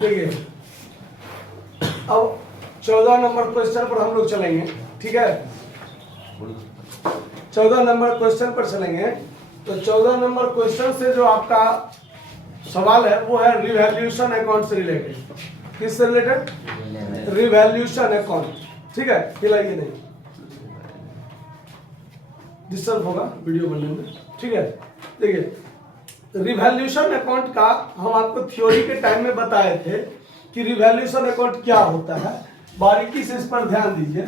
देखिए अब 14 number question पर हम लोग चलेंगे, ठीक है। 14 नंबर क्वेश्चन पर चलेंगे। तो 14 नंबर क्वेश्चन से जो आपका सवाल है वो है रिवैल्यूएशन अकाउंट से रिलेटेड। किससे रिलेटेड? रिवैल्यूएशन अकाउंट, ठीक है। हिलाइए नहीं, डिस्टर्ब होगा वीडियो बनने में, ठीक है। देखिए रिवैल्यूएशन अकाउंट का हम आपको थ्योरी के टाइम में बताए थे कि रिवैल्यूएशन अकाउंट क्या होता है। बारीकी से इस पर ध्यान दीजिए।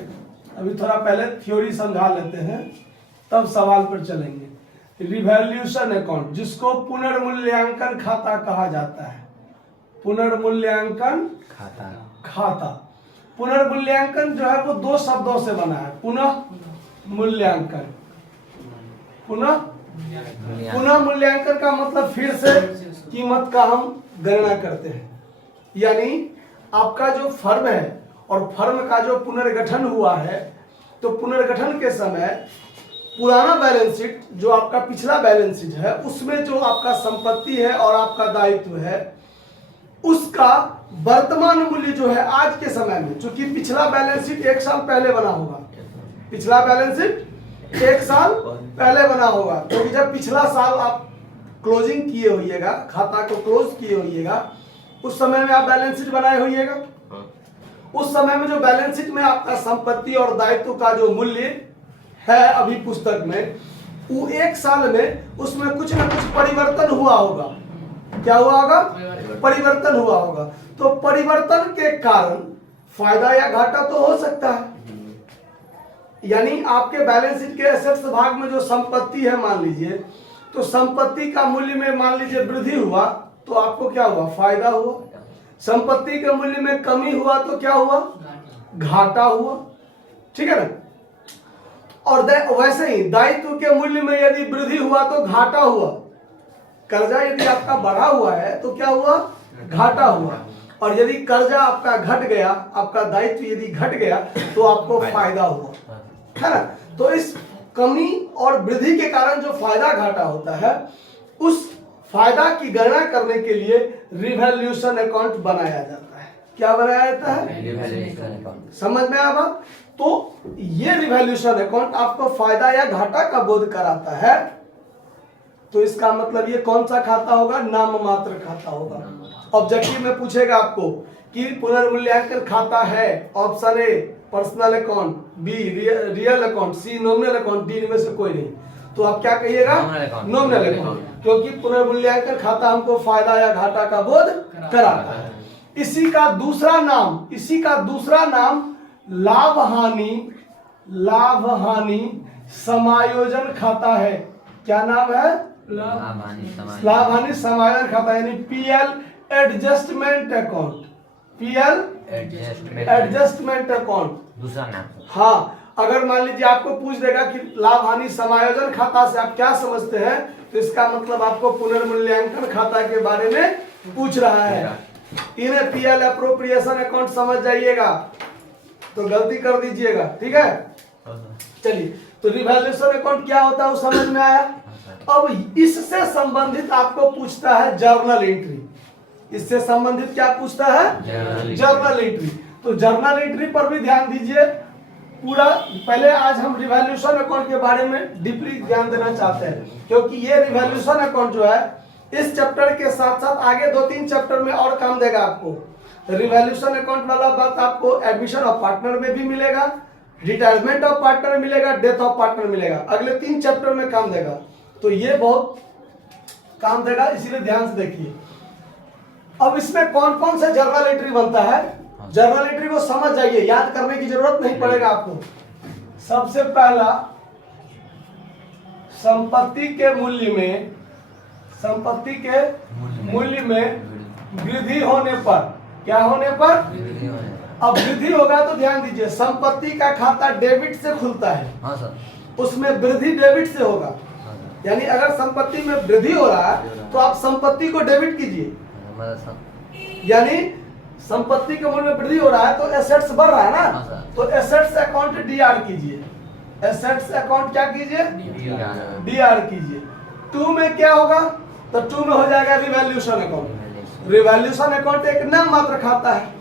अभी थोड़ा पहले थ्योरी समझा लेते हैं तब सवाल पर चलेंगे। रिवैल्यूएशन अकाउंट जिसको पुनर्मूल्यांकन खाता कहा जाता है। पुनर्मूल्यांकन खाता पुनर्मूल्यांकन जो है वो दो शब्दों से बना है। पुनः मूल्यांकन, पुनः मूल्यांकन का मतलब फिर से कीमत का हम गणना करते हैं। यानी आपका जो फर्म है और फर्म का जो पुनर्गठन हुआ है, तो पुनर्गठन के समय पुराना बैलेंस शीट जो आपका पिछला बैलेंस शीट है उसमें जो आपका संपत्ति है और आपका दायित्व है उसका वर्तमान मूल्य जो है आज के समय में, चूंकि पिछला बैलेंस शीट 1 साल पहले बना होगा, पिछला बैलेंस शीट 1 साल पहले बना होगा, क्योंकि जब पिछला साल आप क्लोजिंग किए होइएगा, खाता को क्लोज किए होइएगा, उस समय में आप बैलेंस शीट बनाए होइएगा। उस समय में जो बैलेंस शीट में आपका संपत्ति और दायित्व का जो मूल्य है अभी पुस्तक में, वो 1 साल में उसमें कुछ ना कुछ परिवर्तन हुआ होगा। क्या हुआ होगा? परिवर्तन हुआ होगा। तो परिवर्तन के कारण फायदा या घाटा तो हो सकता है। यानी आपके बैलेंस शीट के एसेट्स भाग में जो संपत्ति है मान लीजिए, तो संपत्ति का मूल्य में मान लीजिए वृद्धि हुआ तो आपको क्या हुआ? फायदा हुआ। संपत्ति के मूल्य में कमी हुआ तो क्या हुआ? घाटा हुआ, ठीक है ना। और वैसे ही दायित्व के मूल्य में यदि वृद्धि हुआ तो घाटा हुआ। कर्जा यदि आपका बढ़ा हुआ है तो क्या हुआ? घाटा हुआ। और यदि कर्जा आपका घट गया, आपका दायित्व यदि घट गया तो आपको फायदा हुआ, है ना। तो इस कमी और वृद्धि के कारण जो फायदा घाटा होता है, उस फायदा की गणना करने के लिए रिवैल्यूएशन अकाउंट बनाया जाता है। क्या बनाया जाता है? Revaluation account. समझ में आया बात? तो ये रिवैल्यूएशन अकाउंट आपको फायदा या घाटा का बोध कराता है। तो इसका मतलब ये कौन सा खाता होगा? नाम मात्र खाता होगा। ऑब्जेक्टिव में पूछेगा आपको कि पुनर्मूल्यांकन खाता है। Option A personal account, B real account, C nominal account, D में से कोई नहीं। तो आप क्या कहिएगा? नॉमिनल अकाउंट, क्योंकि पुनर्मूल्यांकन खाता हमको फायदा या घाटा का बोध कराता है। इसी का दूसरा नाम लाभ हानि समायोजन खाता है। क्या नाम है? लाभ हानि समायोजन खाता, यानी PL adjustment account. PL adjustment account दूसरा नाम। हाँ, अगर मान लीजिए आपको पूछ देगा कि लाभ हानि समायोजन खाता से आप क्या समझते हैं, तो इसका मतलब आपको पुनर्मूल्यांकन खाता के बारे में पूछ रहा है। इन्हें पीएल अप्रोप्रिएशन अकाउंट समझ जाइएगा, तो गलती कर दीजिएगा, ठीक है। चलिए, तो रिवैल्यूएशन अकाउंट क्या होता है वो समझ में आया। अब इससे संबंधित आपको पूछता है जर्नल एंट्री। इससे संबंधित क्या पूछता है? Journal entry. तो जर्नल एंट्री पर भी ध्यान दीजिए पूरा। पहले आज हम रिवैल्यूएशन अकाउंट के बारे में डीपली ध्यान देना चाहते हैं, क्योंकि ये रिवैल्यूएशन अकाउंट जो है इस चैप्टर के साथ साथ आगे 2-3 चैप्टर में और काम देगा आपको। रिवैल्यूएशन अकाउंट वाला बात आपको एडमिशन ऑफ पार्टनर में भी मिलेगा, रिटायरमेंट ऑफ पार्टनर में मिलेगा, डेथ ऑफ पार्टनर मिलेगा। अगले 3 चैप्टर में काम देगा। तो ये बहुत काम देगा, इसीलिए ध्यान से देखिए। अब इसमें कौन कौन सा जर्नल एंट्री बनता है, जर्नल एंट्री को समझ जाइए, याद करने की जरूरत नहीं पड़ेगा आपको। सबसे पहला, संपत्ति के मूल्य में वृद्धि होने पर, क्या होने पर? अब वृद्धि होगा तो ध्यान दीजिए, संपत्ति का खाता डेबिट से खुलता है। हाँ सर। उसमें वृद्धि डेबिट से होगा। यानी अगर संपत्ति में वृद्धि हो रहा है तो आप संपत्ति को डेबिट कीजिए। यानी संपत्ति के मूल्य में वृद्धि हो रहा है तो एसेट्स बढ़ रहा है ना, तो एसेट्स अकाउंट डीआर कीजिए। एसेट्स अकाउंट क्या कीजिए? डीआर कीजिए। 2 में क्या होगा? तो 2 में हो जाएगा रिवैल्यूएशन अकाउंट। रिवैल्यूशन अकाउंट एक नाम मात्र खाता है।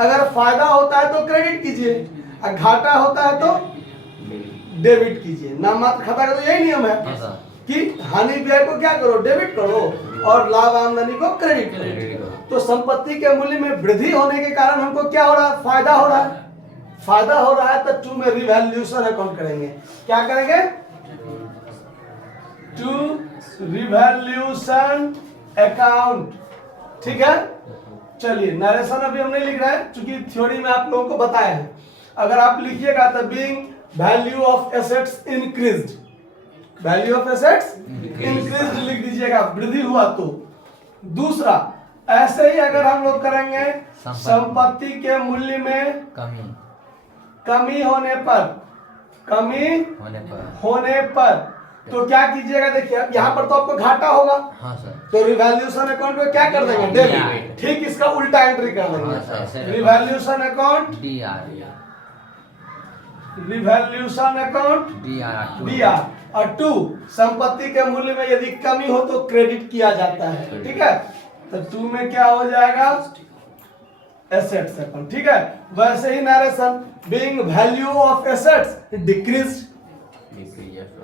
अगर फायदा होता है तो क्रेडिट कीजिए, और घाटा होता है तो डेबिट कीजिए। नाम मात्र खाता का तो यही नियम है कि हानि व्यय को क्या करो, डेबिट करो, और लाभ आमदनी को क्रेडिट करो। तो संपत्ति के मूल्य में वृद्धि होने के कारण हमको क्या हो रहा है, फायदा हो रहा है। फायदा हो रहा है तो टू में रिवैल्यूशन अकाउंट करेंगे। क्या करेंगे, टू रिवैल्यूशन अकाउंट। ठीक है, चलिए नरेशन अभी हम नहीं लिख रहे हैं क्योंकि थ्योरी में आप लोगों को बताया है। अगर आप लिखिएगा तो being value of assets increased, value of assets increased लिख दीजिएगा, वृद्धि हुआ तो। दूसरा, ऐसे ही अगर हम लोग करेंगे संपत्ति के मूल्य में कमी होने पर तो क्या कीजिएगा, देखिए अब यहाँ पर तो आपको घाटा होगा। हाँ सर। तो रिवैल्यूशन अकाउंट में क्या कर देंगे, डेबिट। ठीक, इसका उल्टा एंट्री कर देंगे, revaluation account revaluation account DR, और टू संपत्ति के मूल्य में यदि कमी हो तो क्रेडिट किया जाता है। ठीक है, तो टू में क्या हो जाएगा, एसेट्स अकाउंट। ठीक है, वैसे ही narration being value of assets decrease.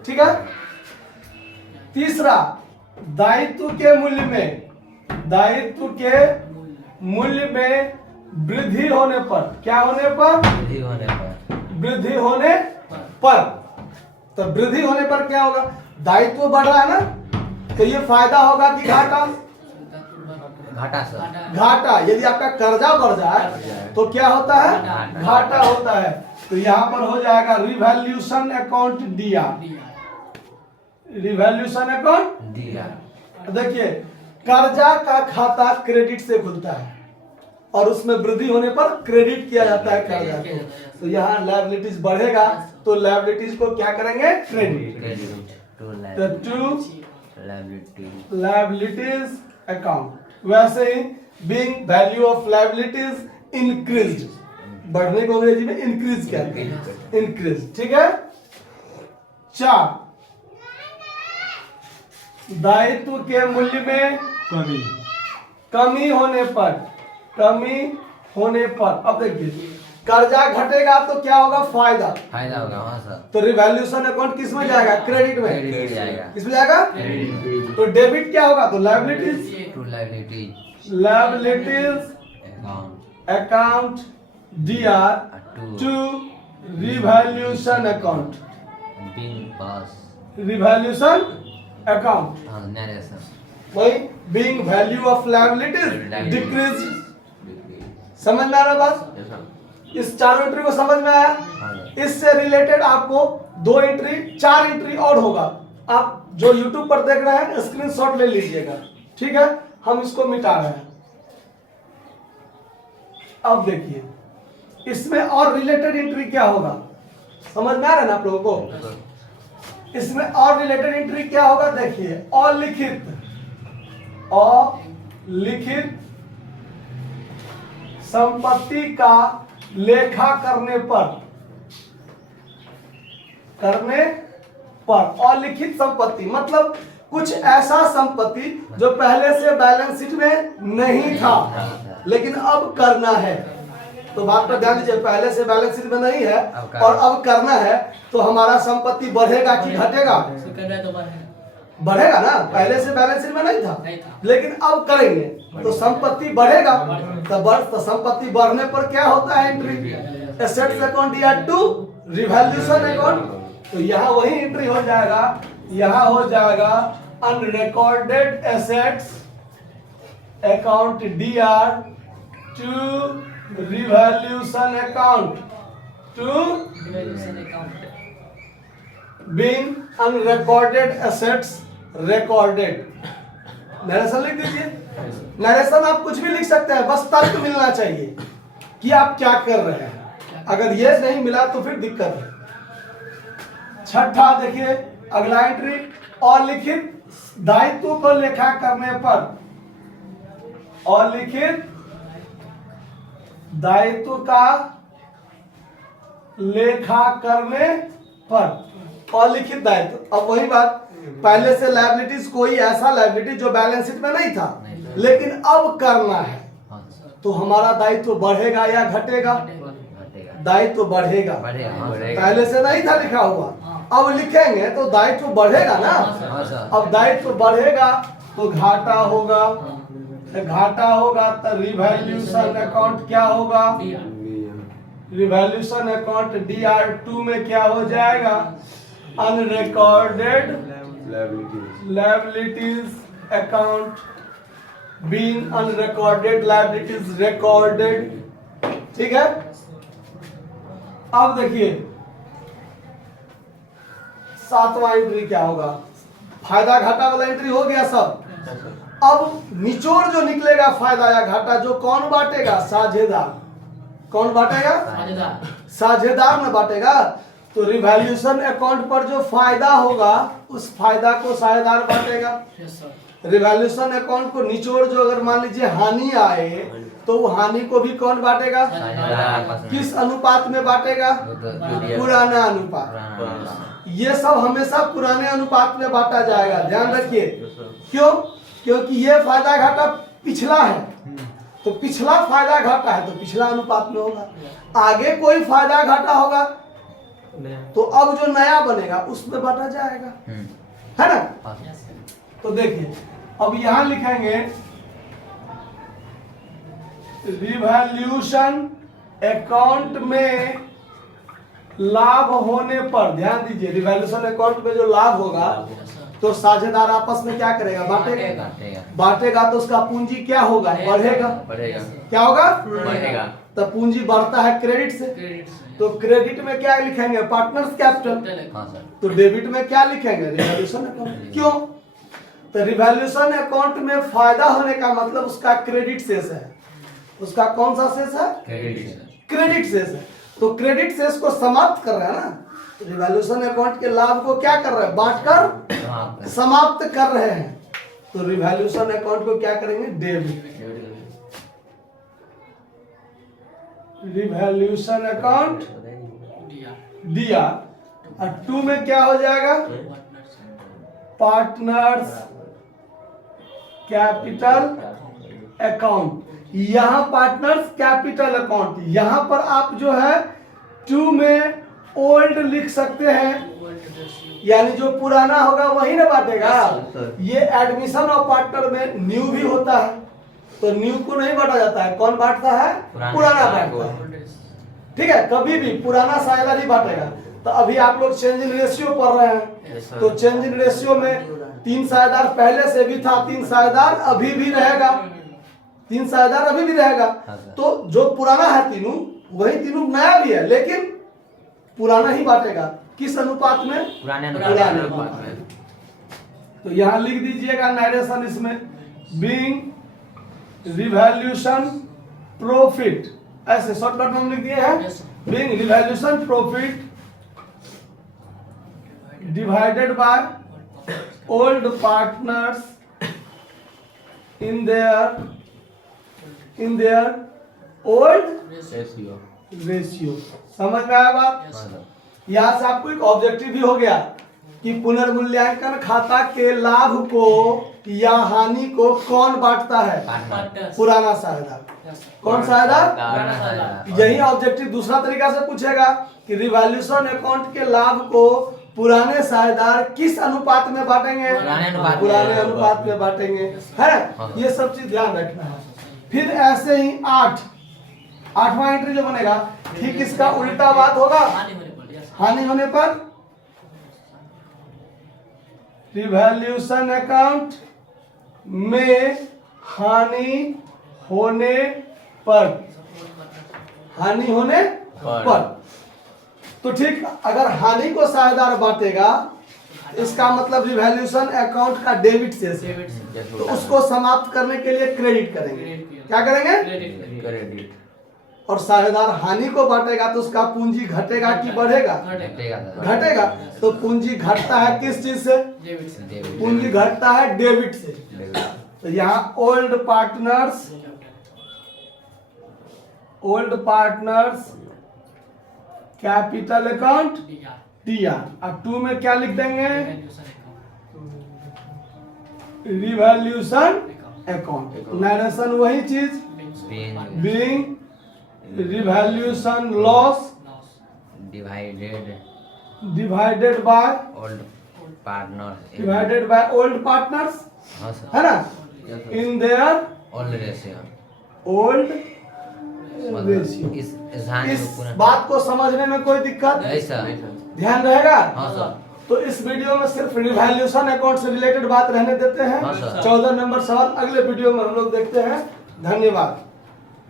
ठीक है, तीसरा, दायित्व के मूल्य में वृद्धि होने पर, क्या होने पर, वृद्धि होने पर। तो वृद्धि होने पर क्या होगा, दायित्व बढ़ रहा है ना, तो ये फायदा होगा कि घाटा, घाटा। यदि आपका कर्जा बढ़ जाए तो क्या होता है, घाटा होता है। तो यहाँ पर हो जाएगा revaluation account DR, revaluation account DR. देखिए कर्जा का खाता क्रेडिट से खुलता है और उसमें वृद्धि होने पर क्रेडिट किया जाता है कर्जा को। तो यहाँ लायबिलिटीज बढ़ेगा तो लायबिलिटीज को क्या करेंगे, क्रेडिट। तो टू लायबिलिटीज अकाउंट। वैसे ही being value of liabilities increased, बढ़ने को अंग्रेजी में इंक्रीज कहते हैं, इंक्रीज। ठीक है, 4 दायित्व के मूल्य में कमी होने पर। अब देखिए कर्जा घटेगा तो क्या होगा, फायदा होगा। हाँ सर। तो रिवैल्यूशन अकाउंट किस में जाएगा, क्रेडिट में जाएगा। किसमें जाएगा, तो डेबिट क्या होगा, तो liabilities account DR to revaluation account, revaluation account. वही being value of liabilities decrease. समझ में आ रहा बात, इस चारों एंट्री को समझ में आया। इससे रिलेटेड आपको 2 एंट्री 4 एंट्री और होगा। आप जो YouTube पर देख रहे हैं स्क्रीनशॉट ले लीजिएगा। ठीक है, हम इसको मिटा रहे हैं। अब देखिए इसमें और रिलेटेड एंट्री क्या होगा, समझ में आ रहा है ना आप लोगों को। इसमें और रिलेटेड एंट्री क्या होगा, देखिए अलिखित संपत्ति का लेखा करने पर अलिखित संपत्ति मतलब कुछ ऐसा संपत्ति जो पहले से बैलेंस शीट में नहीं था लेकिन अब करना है। तो बात पर ध्यान दीजिए, पहले से बैलेंस शीट में नहीं है और अब करना है, तो हमारा संपत्ति बढ़ेगा कि घटेगा, बढ़ेगा ना। पहले से बैलेंस शीट में नहीं था लेकिन अब करेंगे तो संपत्ति बढ़ेगा। तो संपत्ति बढ़ने पर क्या होता है, एंट्री एसेट्स अकाउंट या टू रिवैल्यूशन अकाउंट। तो यहाँ वही एंट्री हो जाएगा, यहाँ हो जाएगा unrecorded assets account DR to revaluation account being unrecorded assets recorded. Narration लिख दीजिए। नरेशन आप कुछ भी लिख सकते हैं, बस तर्क मिलना चाहिए कि आप क्या कर रहे हैं। अगर ये नहीं मिला तो फिर दिक्कत है। छठा देखिए अगला एंट्री, अलिखित दायित्व को लेखा करने पर, अलिखित दायित्व का लेखा करने पर, अलिखित दायित्व। अब वही बात, पहले से लायबिलिटीज कोई ऐसा लायबिलिटी जो बैलेंस शीट में नहीं था लेकिन अब करना है हाँ, तो हमारा दायित्व बढ़ेगा या घटेगा? घटेगा। दायित्व बढ़ेगा। बढ़ेगा। पहले से नहीं था लिखा हुआ, अब लिखेंगे तो दायित्व बढ़ेगा ना। हाँ सर। अब दायित्व बढ़ेगा तो घाटा होगा, घाटा होगा तो रिवैल्यूएशन अकाउंट क्या होगा? रिवैल्यूएशन अकाउंट DR2 में क्या हो जाएगा? Unrecorded liabilities account being unrecorded liabilities recorded. ठीक है, अब देखिए 7वां एंट्री क्या होगा? फायदा घाटा वाला एंट्री हो गया सब। अब निचोड़ जो निकलेगा फायदा या घाटा, जो कौन बांटेगा? साझेदार। कौन बांटेगा? साझेदार में बांटेगा। तो रिवैल्यूएशन अकाउंट पर जो फायदा होगा उस फायदा को साझेदार बांटेगा। रिवैल्यूएशन अकाउंट को निचोड़ जो अगर मान लीजिए हानि आए तो वो हानि को भी कौन बांटेगा? किस अनुपात में बांटेगा? पुराना अनुपात। ये सब हमेशा पुराने अनुपात में बांटा जाएगा, ध्यान रखिए। क्यों? क्योंकि ये फायदा घाटा पिछला है, तो पिछला फायदा घाटा है तो पिछला अनुपात में होगा। आगे कोई फायदा घाटा होगा तो अब जो नया बनेगा उसमें बांटा जाएगा, है ना? तो देखिए अब यहां लिखेंगे रिवैल्यूएशन अकाउंट में लाभ होने पर, ध्यान दीजिए, रिवैल्यूएशन अकाउंट में जो लाभ होगा तो साझेदार आपस में क्या करेगा? बांटेगा। बांटेगा तो उसका पूंजी क्या होगा? बढ़ेगा। क्या होगा? बढ़ेगा। तो पूंजी बढ़ता है क्रेडिट से, तो क्रेडिट में क्या लिखेंगे? Partners capital. हाँ सर। तो डेबिट में क्या लिखेंगे? Revaluation account. क्यों? तो रिवैल्यूएशन अकाउंट में फायदा होने का मतलब उसका क्रेडिट शेष है। उसका कौन सा शेष है? क्रेडिट शेष है। तो क्रेडिट शेष को समाप्त कर रहे हैं ना, रिवैल्यूएशन अकाउंट के लाभ को क्या कर रहे हैं? बांटकर समाप्त कर रहे हैं। तो रिवैल्यूएशन अकाउंट को क्या करेंगे? डेबिट। रिवैल्यूएशन अकाउंट दिया और 2 में क्या हो जाएगा? Partners capital account. यहां पार्टनर्स कैपिटल अकाउंट, यहां पर आप जो है 2 में ओल्ड लिख सकते हैं, यानी जो पुराना होगा वही ना बांटेगा। ये एडमिशन ऑफ पार्टनर में न्यू भी होता है, तो न्यू को नहीं बांटा जाता है। कौन बांटता है? पुराना बांटता है। ठीक है, कभी भी पुराना साझेदार ही बांटेगा। तो अभी आप लोग चेंज इन रेशियो पढ़ रहे हैं, तो चेंज इन रेशियो में 3 साझेदार पहले से भी था, 3 साझेदार अभी भी रहेगा, 3 साझेदार अभी भी रहेगा। तो जो पुराना है तीनों, वही तीनों नया भी है, लेकिन पुराना ही बांटेगा। किस अनुपात में? पुराने अनुपात में। तो यहां लिख दीजिएगा नरेशन इसमें, बीइंग रिवैल्यूएशन प्रॉफिट, ऐसे शॉर्टकट में हम लिख दिए हैं। Being revaluation profit divided by old partners in their old ratio. समझ में आया बात? यहाँ से आपको एक ऑब्जेक्टिव भी हो गया कि पुनर्मूल्यांकन खाता के लाभ को या हानि को कौन बांटता है? पुराना साझेदार। कौन साझेदार? यही ऑब्जेक्टिव दूसरा तरीका से पूछेगा कि रिवैल्यूएशन अकाउंट के लाभ को पुराने साझेदार किस अनुपात में बांटेंगे? पुराने अनुपात में बांटेंगे, है? ये सब चीज ध्यान रखना है। फिर ऐसे ही 8वां एंट्री जो बनेगा, ठीक इसका उल्टा बात होगा। हानि होने पर रिवैल्यूएशन अकाउंट में हानि होने पर, हानि होने पर, तो ठीक, अगर हानि को साझेदार बांटेगा इसका मतलब रिवैल्यूएशन अकाउंट का डेबिट शेष है, तो उसको समाप्त करने के लिए क्रेडिट करेंगे। क्या करेंगे? क्रेडिट। और साझेदार हानि को बांटेगा तो उसका पूंजी घटेगा कि बढ़ेगा? घटेगा। तो पूंजी घटता है किस चीज से? पूंजी घटता है डेबिट से। तो यहाँ old partners capital account DR, और 2 में क्या लिख देंगे? Revaluation account. नरेशन वही चीज, being being revaluation loss divided by old partners divided by old partners, हाँ सर है ना, in their old ratio old ratio. इस ध्यान इस में पूरा बात को समझने में कोई दिक्कत नहीं सर ध्यान रहेगा? हाँ सर तो इस वीडियो में सिर्फ रिवैल्यूएशन अकाउंट से रिलेटेड बात रहने देते हैं। हाँ, सर। 14 नंबर सवाल अगले वीडियो में हम लोग देखते हैं। धन्यवाद।